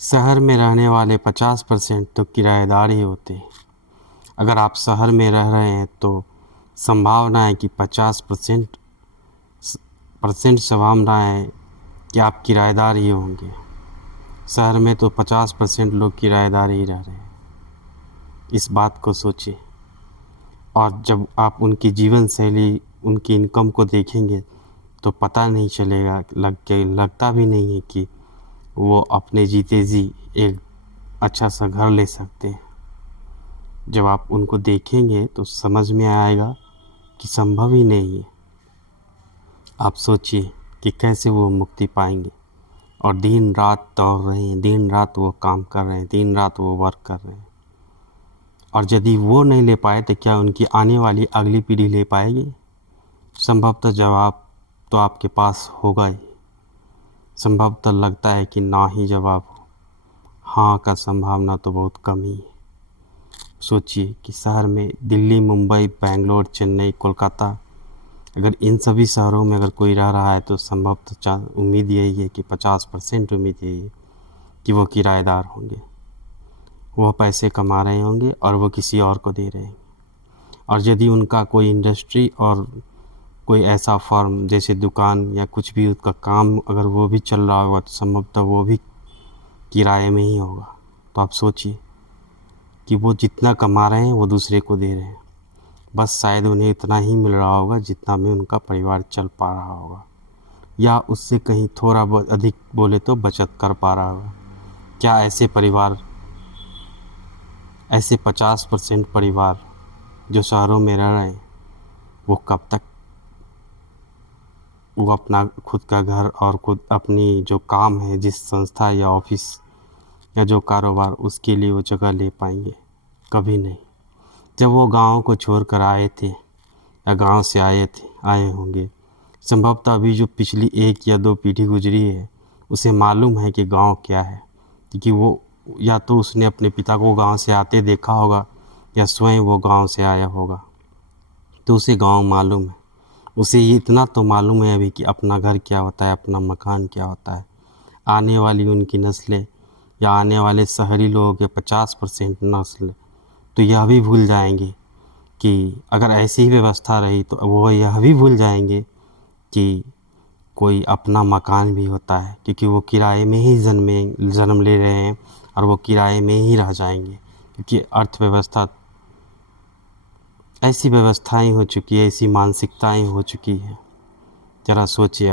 शहर में रहने वाले 50% तो किराएदार ही होते हैं। अगर आप शहर में रह रहे हैं तो संभावना है कि 50% संभावना है कि आप किराएदार ही होंगे। शहर में तो 50% लोग किराएदार ही रह रहे हैं। इस बात को सोचिए। और जब आप उनकी जीवन शैली, उनकी इनकम को देखेंगे तो पता नहीं चलेगा, लगता भी नहीं है कि वो अपने जीते जी एक अच्छा सा घर ले सकते हैं। जब आप उनको देखेंगे तो समझ में आएगा कि संभव ही नहीं है। आप सोचिए कि कैसे वो मुक्ति पाएंगे। और दिन रात दौड़ रहे हैं, दिन रात वो काम कर रहे हैं, दिन रात वो वर्क कर रहे हैं। और यदि वो नहीं ले पाए तो क्या उनकी आने वाली अगली पीढ़ी ले पाएगी? संभवतः जवाब तो आपके पास होगा ही। संभवतः लगता है कि ना ही जवाब हो। हाँ का संभावना तो बहुत कम ही है। सोचिए कि शहर में दिल्ली, मुंबई, बेंगलोर, चेन्नई, कोलकाता, अगर इन सभी शहरों में अगर कोई रह रहा है तो संभवतः उम्मीद यही है कि 50% उम्मीद यही है कि वो किराएदार होंगे। वो पैसे कमा रहे होंगे और वो किसी और को दे रहे हैं। और यदि उनका कोई इंडस्ट्री और कोई ऐसा फर्म जैसे दुकान या कुछ भी उसका काम अगर वो भी चल रहा होगा तो संभवतः वो भी किराए में ही होगा। तो आप सोचिए कि वो जितना कमा रहे हैं वो दूसरे को दे रहे हैं। बस शायद उन्हें इतना ही मिल रहा होगा जितना में उनका परिवार चल पा रहा होगा, या उससे कहीं थोड़ा बहुत अधिक बोले तो बचत कर पा रहा होगा। क्या ऐसे परिवार, ऐसे 50% परिवार जो शहरों में रह रहे हैं, वो कब तक वो अपना खुद का घर और खुद अपनी जो काम है, जिस संस्था या ऑफिस या जो कारोबार, उसके लिए वो जगह ले पाएंगे? कभी नहीं। जब वो गाँव को छोड़ कर आए थे या गांव से आए होंगे, संभवतः अभी जो पिछली 1 या 2 पीढ़ी गुजरी है उसे मालूम है कि गांव क्या है। क्योंकि वो या तो उसने अपने पिता को गांव से आते देखा होगा या स्वयं वो गांव से आया होगा, तो उसे गांव मालूम है। उसे इतना तो मालूम है अभी कि अपना घर क्या होता है, अपना मकान क्या होता है। आने वाली उनकी नस्लें या आने वाले शहरी लोगों के 50% नस्ल तो यह भी भूल जाएंगे कि अगर ऐसी ही व्यवस्था रही तो वो यह भी भूल जाएंगे कि कोई अपना मकान भी होता है। क्योंकि वो किराए में ही जन्म ले रहे हैं और वो किराए में ही रह जाएंगे। क्योंकि अर्थव्यवस्था ऐसी व्यवस्थाएं हो चुकी है, ऐसी मानसिकताएं हो चुकी है। ज़रा सोचिए।